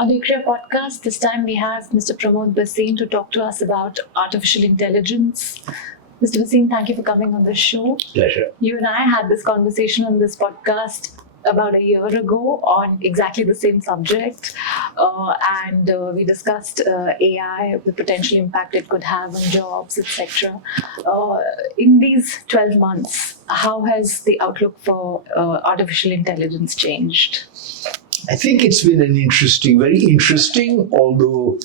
On the ICRIER Podcast, this time we have Mr. Pramod Bhasin to talk to us about artificial intelligence. Mr. Bhasin, thank you for coming on the show. Pleasure. You and I had this conversation on this podcast about a year ago on exactly the same subject, and we discussed AI, the potential impact it could have on jobs, etc. In these 12 months, how has the outlook for artificial intelligence changed? I think it's been very interesting, although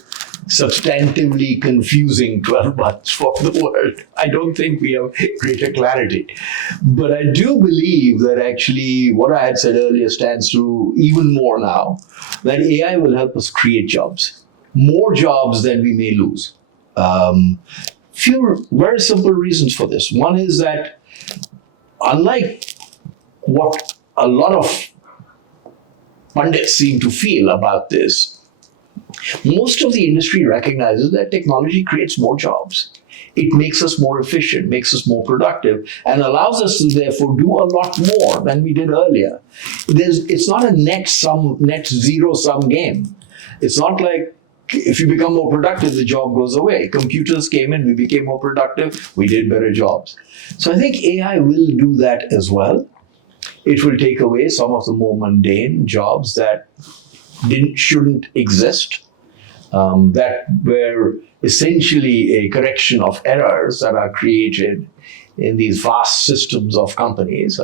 substantively confusing 12 months for the world. I don't think we have greater clarity. But I do believe that actually what I had said earlier stands true even more now, that AI will help us create jobs, more jobs than we may lose. Few very simple reasons for this. One is that unlike what a lot of pundits seem to feel about this, most of the industry recognizes that technology creates more jobs. It makes us more efficient, makes us more productive, and allows us to therefore do a lot more than we did earlier. It's not a net zero sum game. It's not like if you become more productive, the job goes away. Computers came in, we became more productive, we did better jobs. So I think AI will do that as well. It will take away some of the more mundane jobs that shouldn't exist, that were essentially a correction of errors that are created in these vast systems of companies.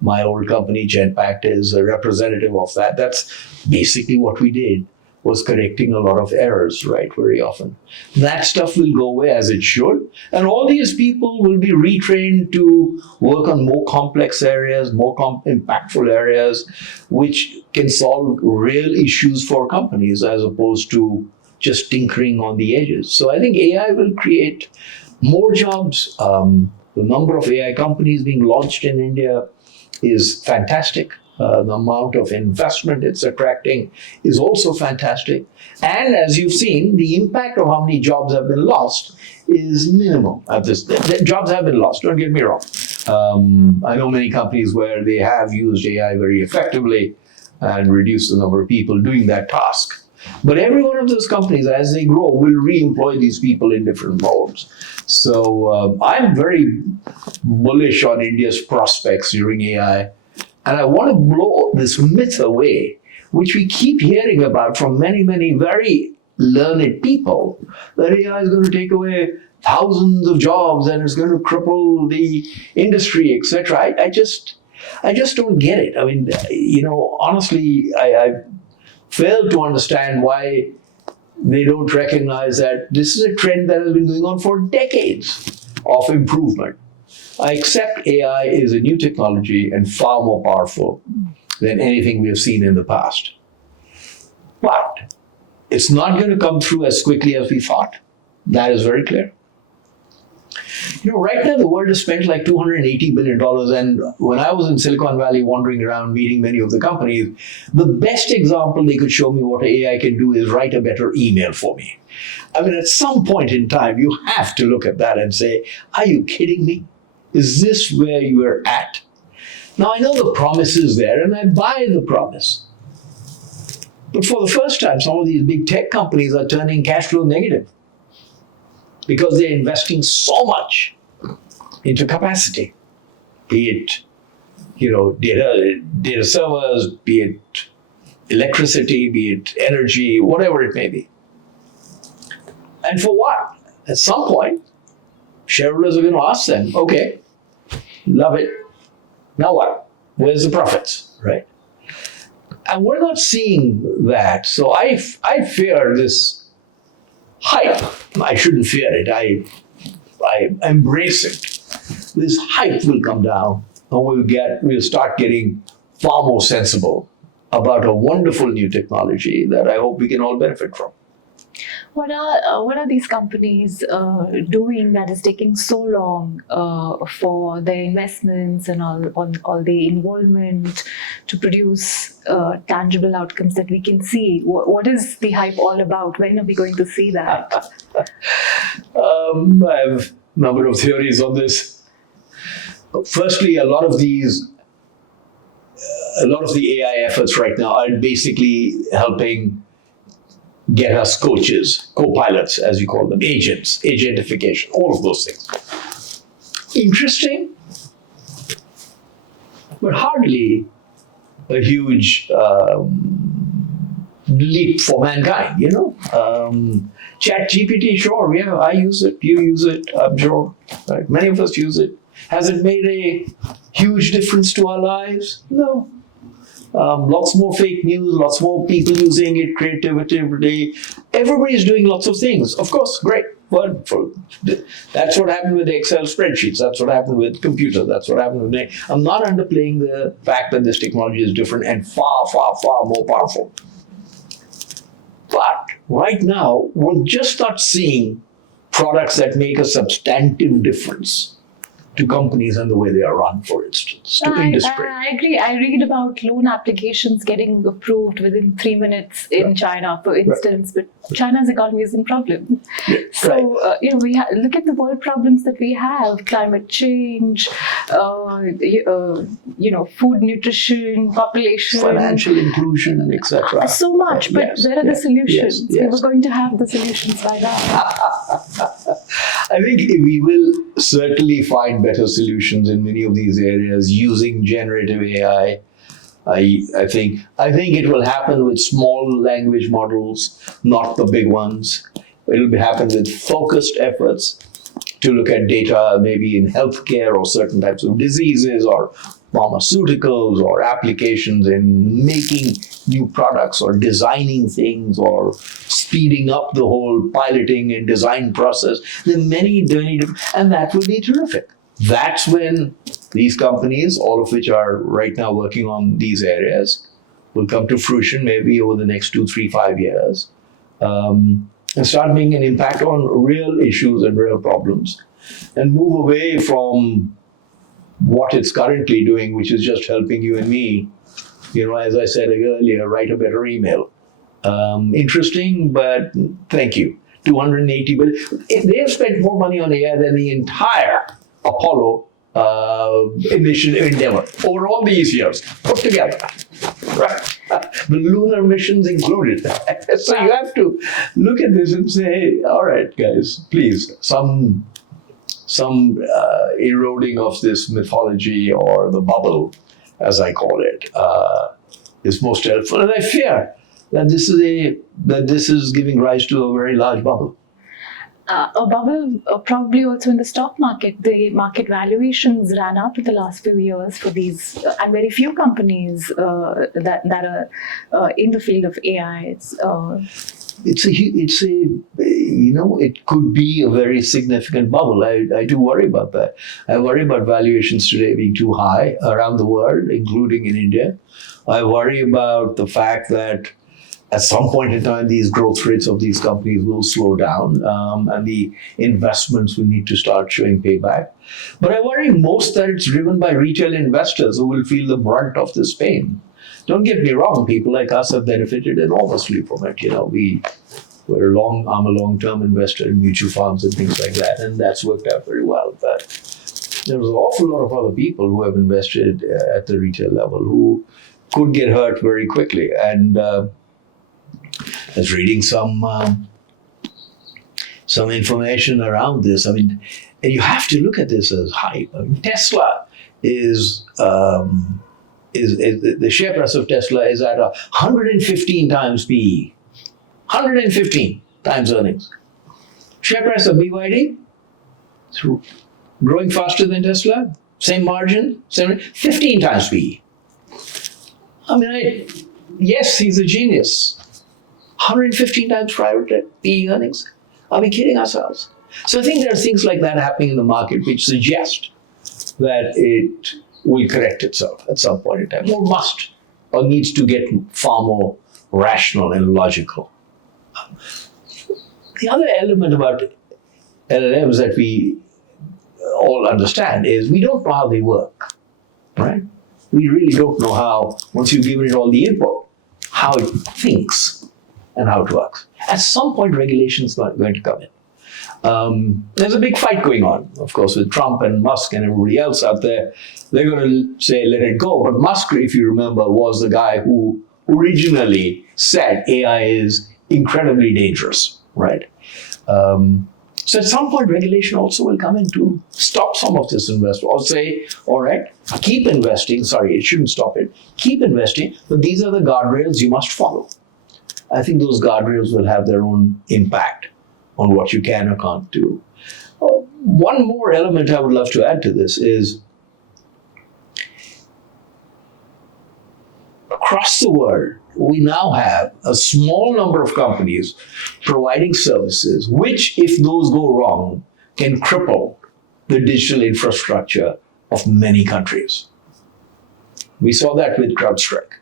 My old company, Genpact, is a representative of that. That's basically what we did, was correcting a lot of errors, right, very often. That stuff will go away as it should. And all these people will be retrained to work on more complex areas, more impactful areas, which can solve real issues for companies as opposed to just tinkering on the edges. So I think AI will create more jobs. The number of AI companies being launched in India is fantastic. The amount of investment it's attracting is also fantastic. And as you've seen, the impact of how many jobs have been lost is minimal at this. Jobs have been lost, don't get me wrong. I know many companies where they have used AI very effectively and reduced the number of people doing that task. But every one of those companies, as they grow, will re-employ these people in different modes. So I'm very bullish on India's prospects during AI. And I want to blow this myth away, which we keep hearing about from many, many very learned people, that AI is going to take away thousands of jobs and it's going to cripple the industry, etc. I just don't get it. I mean, honestly, I fail to understand why they don't recognize that this is a trend that has been going on for decades of improvement. I accept AI is a new technology and far more powerful than anything we have seen in the past. But it's not going to come through as quickly as we thought. That is very clear. Right now the world has spent like $280 billion. And when I was in Silicon Valley wandering around meeting many of the companies, the best example they could show me what AI can do is write a better email for me. I mean, at some point in time, you have to look at that and say, are you kidding me? Is this where you are at? Now, I know the promise is there, and I buy the promise. But for the first time, some of these big tech companies are turning cash flow negative because they're investing so much into capacity, be it data servers, be it electricity, be it energy, whatever it may be. And for what? At some point, shareholders are going to ask them, okay, love it. Now what? Where's the profits, right? And we're not seeing that. So I fear this hype. I shouldn't fear it. I embrace it. This hype will come down and we'll start getting far more sensible about a wonderful new technology that I hope we can all benefit from. What are these companies doing that is taking so long for their investments and all the involvement to produce tangible outcomes that we can see? What is the hype all about? When are we going to see that? I have a number of theories on this. Firstly, a lot of the AI efforts right now are basically helping get us coaches, co-pilots, as you call them, agents, agentification, all of those things. Interesting, but hardly a huge leap for mankind, Chat GPT, sure, yeah, I use it, you use it, I'm sure, right? Many of us use it. Has it made a huge difference to our lives? No. Lots more fake news, lots more people using it, creativity. Everybody's doing lots of things. Of course, great, wonderful. That's what happened with Excel spreadsheets. That's what happened with computers. That's what happened with... I'm not underplaying the fact that this technology is different and far, far, far more powerful. But right now, we're just not seeing products that make a substantive difference to companies and the way they are run, for instance, to industry. I agree. I read about loan applications getting approved within 3 minutes in China, for instance, but China's economy is in problem. Yeah, So, we look at the world problems that we have: climate change, food, nutrition, population, Financial inclusion, and etc. So much, but where are the solutions? Yes. We were going to have the solutions by now. I think we will certainly find better solutions in many of these areas using generative AI. I think it will happen with small language models, not the big ones. It will happen with focused efforts to look at data, maybe in healthcare or certain types of diseases or pharmaceuticals or applications in making new products or designing things or speeding up the whole piloting and design process. There are many different, and that will be terrific. That's when these companies, all of which are right now working on these areas, will come to fruition maybe over the next 2, 3, 5 years, and start making an impact on real issues and real problems, and move away from what it's currently doing, which is just helping you and me, as I said earlier, write a better email. Interesting, but thank you. 280 billion. They have spent more money on AI than the entire Apollo initiative endeavor over all these years put together. Right? The lunar missions included. So you have to look at this and say, all right, guys, please, some eroding of this mythology or the bubble, as I call it, is most helpful. And I fear that this is giving rise to a very large bubble. A bubble, probably also in the stock market. The market valuations ran up in the last few years for these, and very few companies that are in the field of AI. It could be a very significant bubble. I do worry about that. I worry about valuations today being too high around the world, including in India. I worry about the fact that at some point in time, these growth rates of these companies will slow down, and the investments will need to start showing payback. But I worry most that it's driven by retail investors who will feel the brunt of this pain. Don't get me wrong, people like us have benefited enormously from it. I'm a long-term investor in mutual funds and things like that, and that's worked out very well. But there's an awful lot of other people who have invested at the retail level who could get hurt very quickly. And I was reading some information around this. I mean, and you have to look at this as hype. I mean, Tesla is the share price of Tesla is at 115 times PE, 115 times earnings. Share price of BYD, it's growing faster than Tesla, same margin, 15 times PE. I mean, yes, he's a genius. 115 times private PE earnings. Are we kidding ourselves? So I think there are things like that happening in the market which suggest that it will correct itself at some point in time, or must, or needs to get far more rational and logical. The other element about LLMs that we all understand is we don't know how they work, right? We really don't know how, once you've given it all the input, how it thinks and how it works. At some point, regulation is going to come in. There's a big fight going on, of course, with Trump and Musk and everybody else out there. They're going to say, let it go. But Musk, if you remember, was the guy who originally said AI is incredibly dangerous, right? So at some point, regulation also will come in to stop some of this investment, or say, all right, keep investing. Sorry, it shouldn't stop it. Keep investing, but these are the guardrails you must follow. I think those guardrails will have their own impact on what you can or can't do. One more element I would love to add to this is across the world, we now have a small number of companies providing services which, if those go wrong, can cripple the digital infrastructure of many countries. We saw that with CrowdStrike.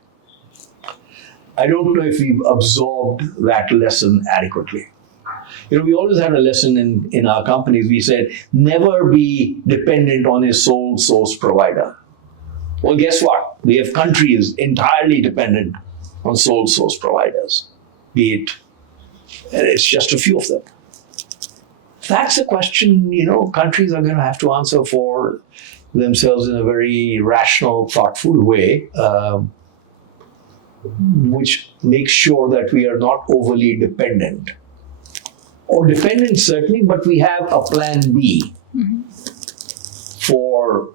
I don't know if we've absorbed that lesson adequately. We always had a lesson in our companies. We said, never be dependent on a sole source provider. Well, guess what? We have countries entirely dependent on sole source providers, be it, and it's just a few of them. That's a question, countries are going to have to answer for themselves in a very rational, thoughtful way, which makes sure that we are not overly dependent. Or dependent certainly, but we have a plan B for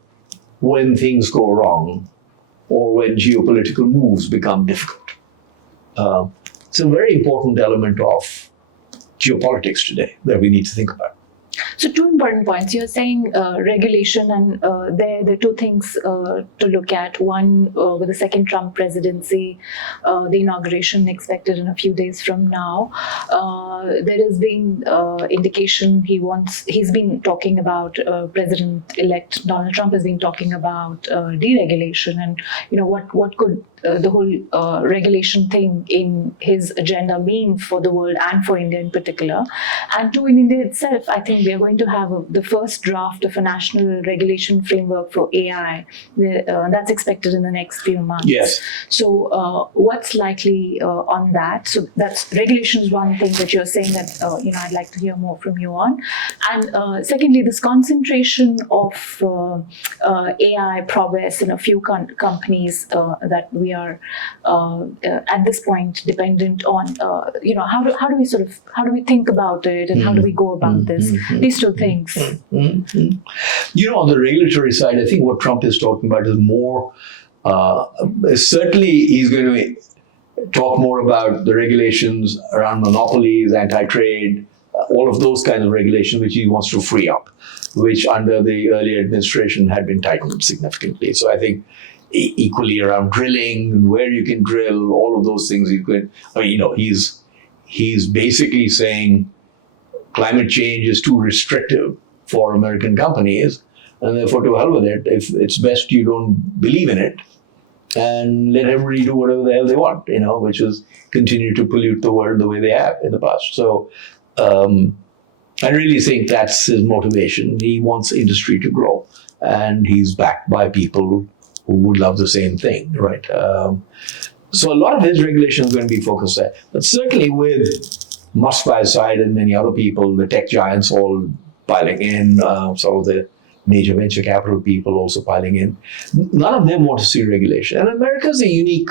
when things go wrong or when geopolitical moves become difficult. It's a very important element of geopolitics today that we need to think about. So two important points. You're saying regulation, and there are two things to look at. One, with the second Trump presidency, the inauguration expected in a few days from now, there has been indication he's been talking about, President-elect Donald Trump has been talking about deregulation, and what could the whole regulation thing in his agenda mean for the world and for India in particular. And two, in India itself, I think we are going to have the first draft of a national regulation framework for AI. That's expected in the next few months. Yes. So what's likely on that? So that's regulation is one thing that you're saying that I'd like to hear more from you on. And secondly, this concentration of AI progress in a few companies that we are at this point dependent on. How do we think about it, and how do we go about this? These two things. On the regulatory side, I think what Trump is talking about is more. Certainly, he's going to talk more about the regulations around monopolies, anti-trade, all of those kinds of regulations which he wants to free up, which under the earlier administration had been tightened significantly. So I think equally around drilling and where you can drill, all of those things. He's basically saying climate change is too restrictive for American companies, and therefore to hell with it. If it's best you don't believe in it, and let everybody do whatever the hell they want, which is continue to pollute the world the way they have in the past. So I really think that's his motivation. He wants industry to grow, and he's backed by people who would love the same thing, right? So a lot of his regulation is going to be focused there. But certainly with Musk by his side and many other people, the tech giants all piling in, some of the major venture capital people also piling in, none of them want to see regulation. And America is a unique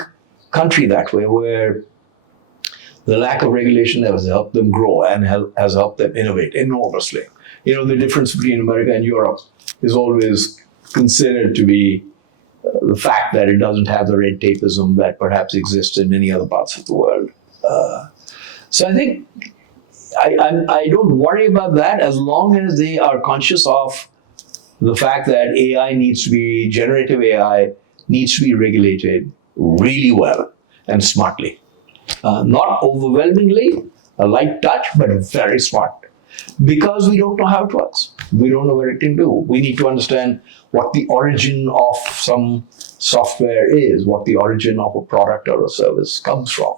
country that way, where the lack of regulation has helped them grow and has helped them innovate enormously. The difference between America and Europe is always considered to be the fact that it doesn't have the red tapeism that perhaps exists in many other parts of the world. So I think I don't worry about that as long as they are conscious of the fact that generative AI needs to be regulated really well and smartly. Not overwhelmingly, a light touch, but very smart. Because we don't know how it works. We don't know where it can do. We need to understand what the origin of some software is, what the origin of a product or a service comes from.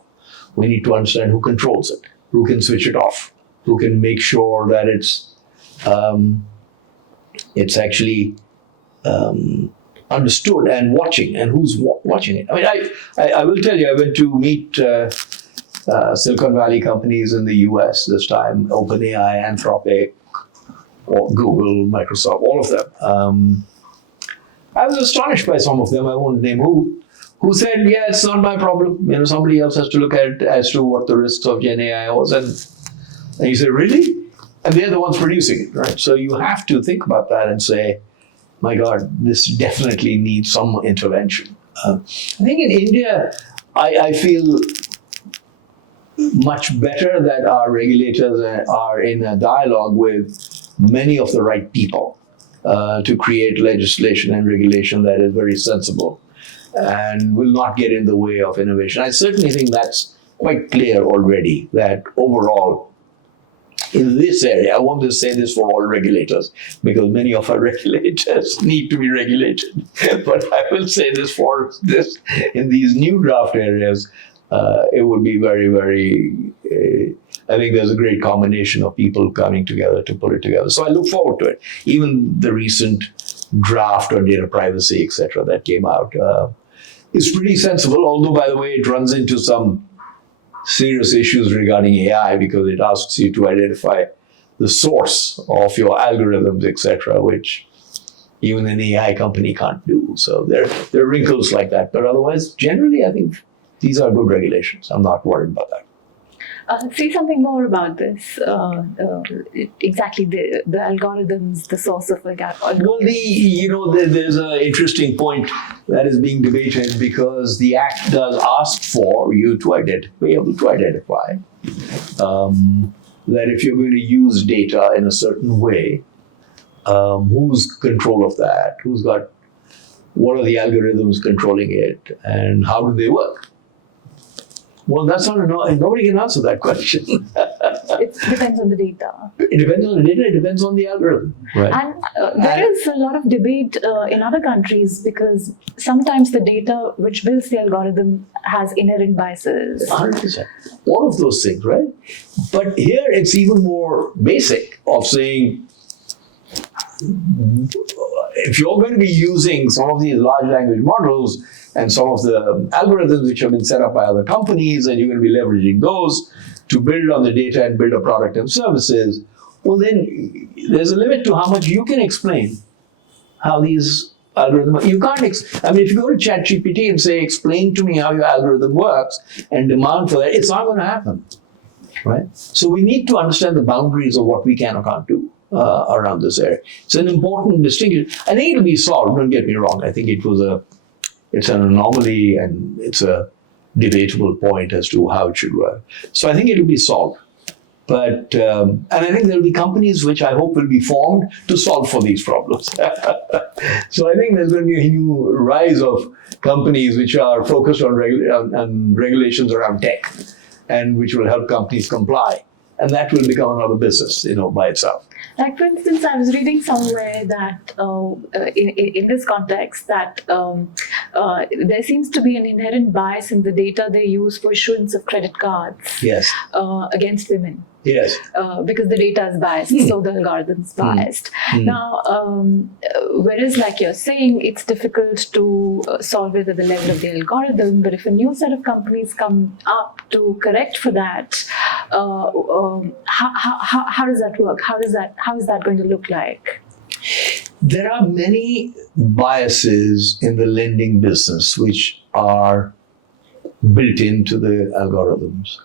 We need to understand who controls it, who can switch it off, who can make sure that it's actually understood and watching, and who's watching it. I mean, I will tell you, I went to meet Silicon Valley companies in the US this time, OpenAI, Anthropic, or Google, Microsoft, all of them. I was astonished by some of them. I won't name who who said, yeah, it's not my problem. Somebody else has to look at it as to what the risks of Gen AI was. And he said, really? And they're the ones producing it, right? So you have to think about that and say, my God, this definitely needs some intervention. I think in India, I feel much better that our regulators are in a dialogue with many of the right people to create legislation and regulation that is very sensible and will not get in the way of innovation. I certainly think that's quite clear already, that overall, in this area, I want to say this for all regulators, because many of our regulators need to be regulated. But I will say this for this, in these new draft areas, it would be very, very, I think there's a great combination of people coming together to put it together. So I look forward to it. Even the recent draft on data privacy, etc., that came out is pretty sensible, although, by the way, it runs into some serious issues regarding AI, because it asks you to identify the source of your algorithms, etc., which even an AI company can't do. So there are wrinkles like that. But otherwise, generally, I think these are good regulations. I'm not worried about that. Say something more about this. Exactly the algorithms, the source of algorithms. Well, there's an interesting point that is being debated, because the Act does ask for you to be able to identify that if you're going to use data in a certain way, who's control of that? What are the algorithms controlling it, and how do they work? Well, that's not nobody can answer that question. It depends on the data. It depends on the data, it depends on the algorithm. Right. And there is a lot of debate in other countries, because sometimes the data which builds the algorithm has inherent biases. 100%. All of those things, right? But here it's even more basic of saying, if you're going to be using some of these large language models and some of the algorithms which have been set up by other companies, and you're going to be leveraging those to build on the data and build a product and services, well, then there's a limit to how much you can explain how these algorithms. You can't. If you go to ChatGPT and say, explain to me how your algorithm works, and demand for that, it's not going to happen, right? So we need to understand the boundaries of what we can or can't do around this area. It's an important distinction. I think it'll be solved. Don't get me wrong. I think it's an anomaly, and it's a debatable point as to how it should work. So I think it'll be solved. But, and I think there'll be companies which I hope will be formed to solve for these problems. So I think there's going to be a new rise of companies which are focused on regulations around tech, and which will help companies comply. And that will become another business, by itself. Like, for instance, I was reading somewhere that in this context that there seems to be an inherent bias in the data they use for issuance of credit cards. Yes. Against women. Yes. Because the data is biased, so the algorithm's biased. Now, whereas, like you're saying, it's difficult to solve it at the level of the algorithm, but if a new set of companies come up to correct for that, how does that work? How is that going to look like? There are many biases in the lending business which are built into the algorithms.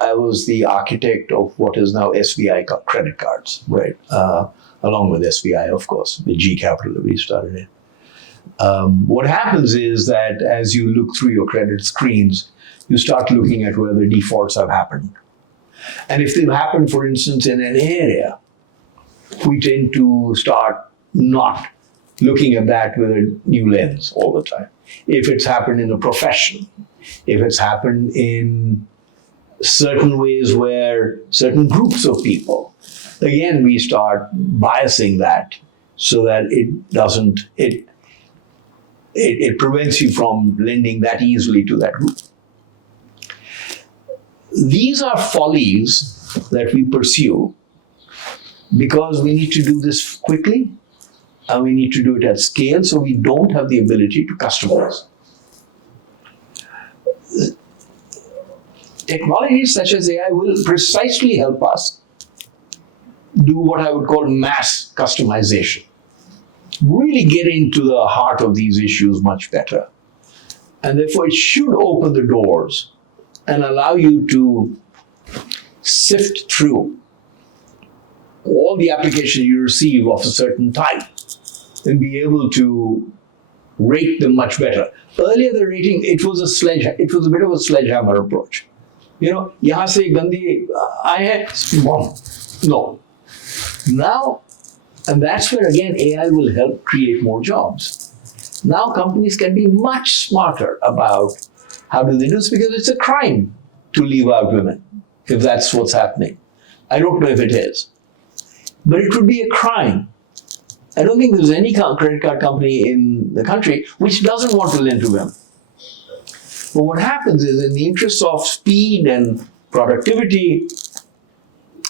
I was the architect of what is now SBI credit cards, right? Along with SBI, of course, with G Capital that we started in. What happens is that as you look through your credit screens, you start looking at whether defaults have happened. And if they've happened, for instance, in an area, we tend to start not looking at that with a new lens all the time. If it's happened in a profession, if it's happened in certain ways where certain groups of people, again, we start biasing that so that it prevents you from lending that easily to that group. These are follies that we pursue because we need to do this quickly and we need to do it at scale, so we don't have the ability to customize. Technologies such as AI will precisely help us do what I would call mass customization. Really get into the heart of these issues much better. And therefore, it should open the doors and allow you to sift through all the applications you receive of a certain type and be able to rate them much better. Earlier, the rating, it was a bit of a sledgehammer approach. यहाँ से गंदी आए हैं, bomb. No. Now, and that's where again AI will help create more jobs. Now companies can be much smarter about how do they do this, because it's a crime to leave out women, if that's what's happening. I don't know if it is. But it would be a crime. I don't think there's any credit card company in the country which doesn't want to lend to women. But what happens is, in the interest of speed and productivity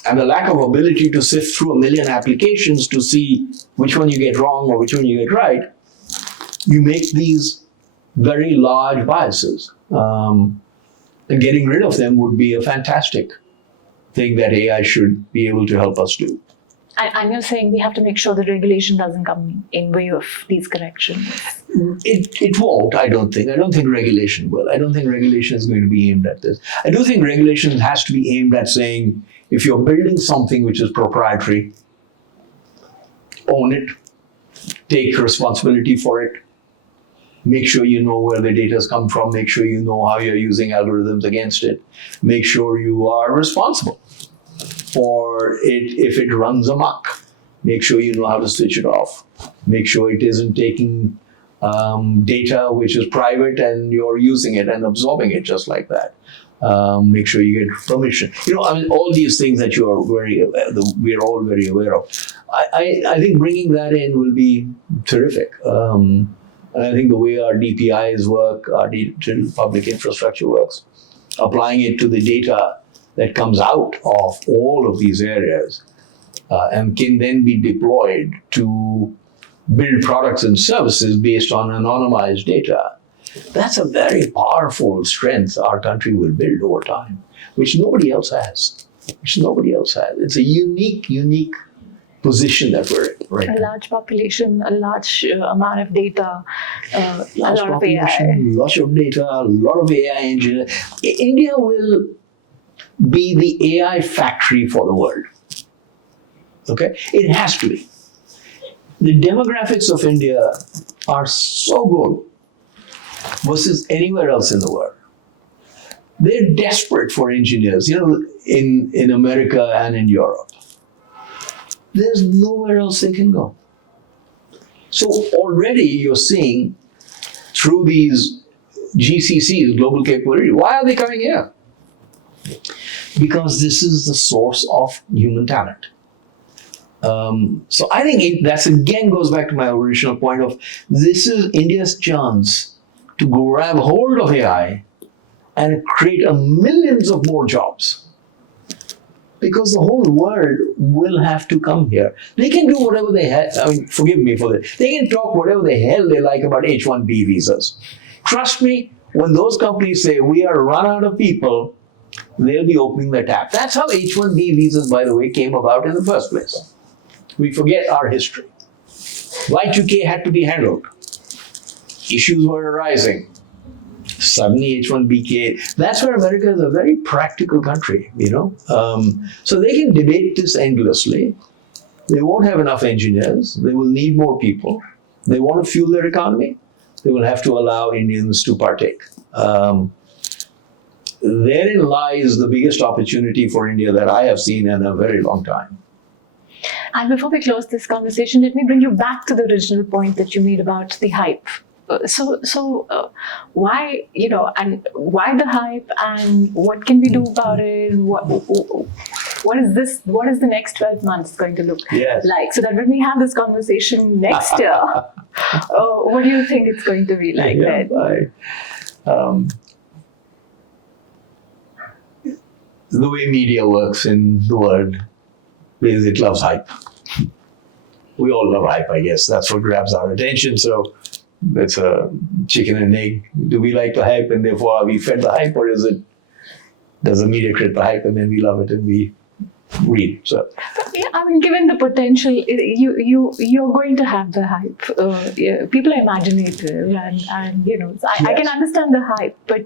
and the lack of ability to sift through a million applications to see which one you get wrong or which one you get right, you make these very large biases. And getting rid of them would be a fantastic thing that AI should be able to help us do. And you're saying we have to make sure the regulation doesn't come in way of these corrections. It won't, I don't think. I don't think regulation will. I don't think regulation is going to be aimed at this. I do think regulation has to be aimed at saying, if you're building something which is proprietary, own it, take responsibility for it, make sure you know where the data's come from, make sure you know how you're using algorithms against it, make sure you are responsible for it if it runs amok. Make sure you know how to switch it off. Make sure it isn't taking data which is private and you're using it and absorbing it just like that. Make sure you get permission. All these things that you are we're all very aware of. I think bringing that in will be terrific. And I think the way our DPIs work, our digital public infrastructure works, applying it to the data that comes out of all of these areas and can then be deployed to build products and services based on anonymized data. That's a very powerful strength our country will build over time, which nobody else has. It's a unique position that we're in right now. A large population, a large amount of data, a lot of AI. Lots of data, a lot of AI engineers. India will be the AI factory for the world. Okay? It has to be. The demographics of India are so good versus anywhere else in the world. They're desperate for engineers, in America and in Europe. There's nowhere else they can go. So already you're seeing through these GCCs, global capability, why are they coming here? Because this is the source of human talent. So I think that again goes back to my original point of this is India's chance to grab hold of AI and create millions of more jobs. Because the whole world will have to come here. They can do whatever they forgive me for this. They can talk whatever the hell they like about H-1B visas. Trust me, when those companies say we are run out of people, they'll be opening their tap. That's how H-1B visas, by the way, came about in the first place. We forget our history. Y2K had to be handled. Issues were arising. Suddenly H-1BK. That's where America is a very practical country, So they can debate this endlessly. They won't have enough engineers. They will need more people. They want to fuel their economy. They will have to allow Indians to partake. Therein lies the biggest opportunity for India that I have seen in a very long time. And before we close this conversation, let me bring you back to the original point that you made about the hype. Why, and why the hype, and what can we do about it? What is this? What is the next 12 months going to look like? So that when we have this conversation next year, what do you think it's going to be like then? The way media works in the world is it loves hype. We all love hype, I guess. That's what grabs our attention. So it's a chicken and egg. Do we like the hype and therefore are we fed the hype, or does the media create the hype and then we love it and we read. So Yeah, I mean, given the potential, you're going to have the hype. Yeah, people are imaginative, and so I can Yes. understand the hype, but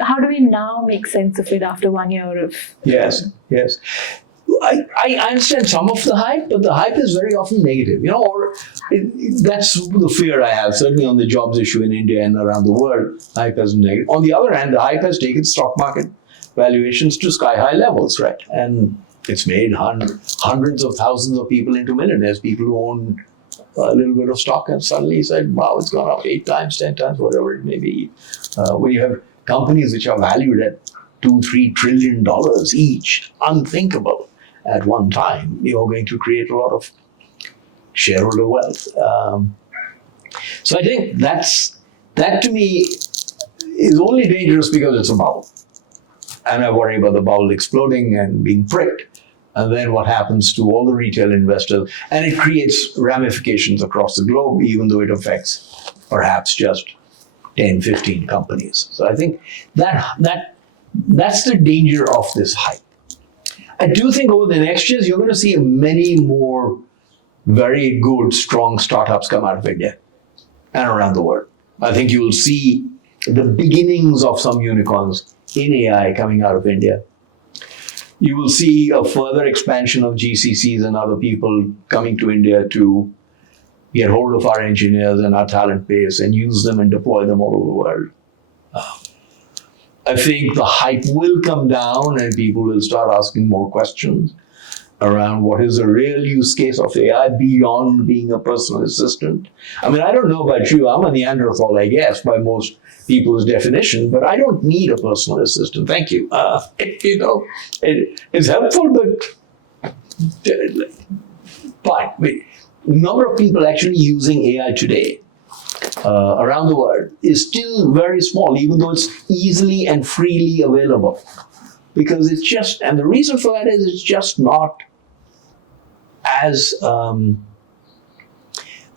how do we now make sense of it after 1 year of? yes, yes. I understand some of the hype, but the hype is very often negative, or that's the fear I have, certainly on the jobs issue in India and around the world. Hype is negative. On the other hand, the hype has taken stock market valuations to sky high levels, right? And it's made hundreds of thousands of people into millionaires, people who own a little bit of stock and suddenly said, wow, it's gone up 8 times, 10 times, whatever it may be. When you have companies which are valued at $2-3 trillion each, unthinkable at one time, you're going to create a lot of shareholder wealth. So I think that to me is only dangerous because it's a bubble. And I worry about the bubble exploding and being pricked. And then what happens to all the retail investors? And it creates ramifications across the globe, even though it affects perhaps just 10, 15 companies. So I think that's the danger of this hype. I do think over the next years, you're going to see many more very good, strong startups come out of India and around the world. I think you will see the beginnings of some unicorns in AI coming out of India. You will see a further expansion of GCCs and other people coming to India to get hold of our engineers and our talent base and use them and deploy them all over the world. I think the hype will come down and people will start asking more questions around what is the real use case of AI beyond being a personal assistant. I mean, I don't know about you, I'm a Neanderthal, I guess, by most people's definition, but I don't need a personal assistant. Thank you. It's helpful, but fine. The number of people actually using AI today around the world is still very small, even though it's easily and freely available. Because it's just, and the reason for that is it's just not as, let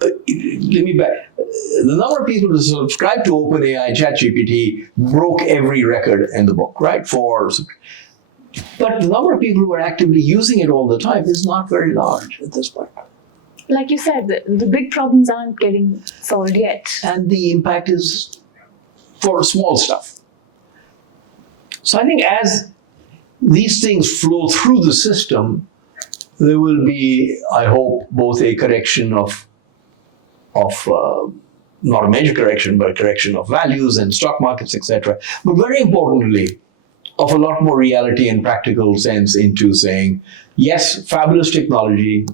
me back. The number of people who subscribe to OpenAI and ChatGPT broke every record in the book, right? But the number of people who are actively using it all the time is not very large at this point. Like you said, the big problems aren't getting solved yet. And the impact is for small stuff. So I think as these things flow through the system, there will be, I hope, both a correction of not a major correction, but a correction of values and stock markets, etc. But very importantly, of a lot more reality and practical sense into saying, yes, fabulous technology.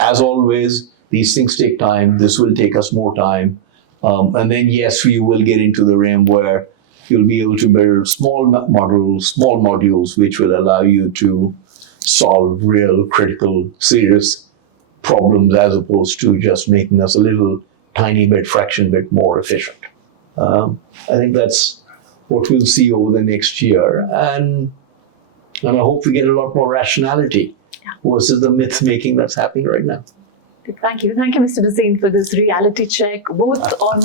As always, these things take time. This will take us more time. And then, yes, we will get into the realm where you'll be able to build small modules, which will allow you to solve real, critical, serious problems as opposed to just making us a little tiny bit, fraction bit more efficient. I think that's what we'll see over the next year. And I hope we get a lot more rationality versus the myth making that's happening right now. Thank you, Mr. Bhasin, for this reality check, both on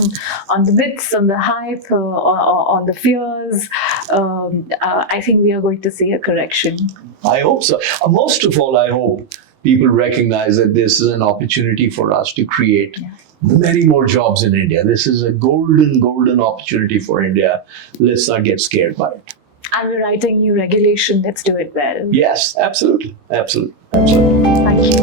the myths, on the hype, on the fears. I think we are going to see a correction. I hope so. Most of all, I hope people recognize that this is an opportunity for us to create many more jobs in India. This is a golden opportunity for India. Let's not get scared by it. And we're writing new regulation. Let's do it well. Yes, absolutely. Thank you.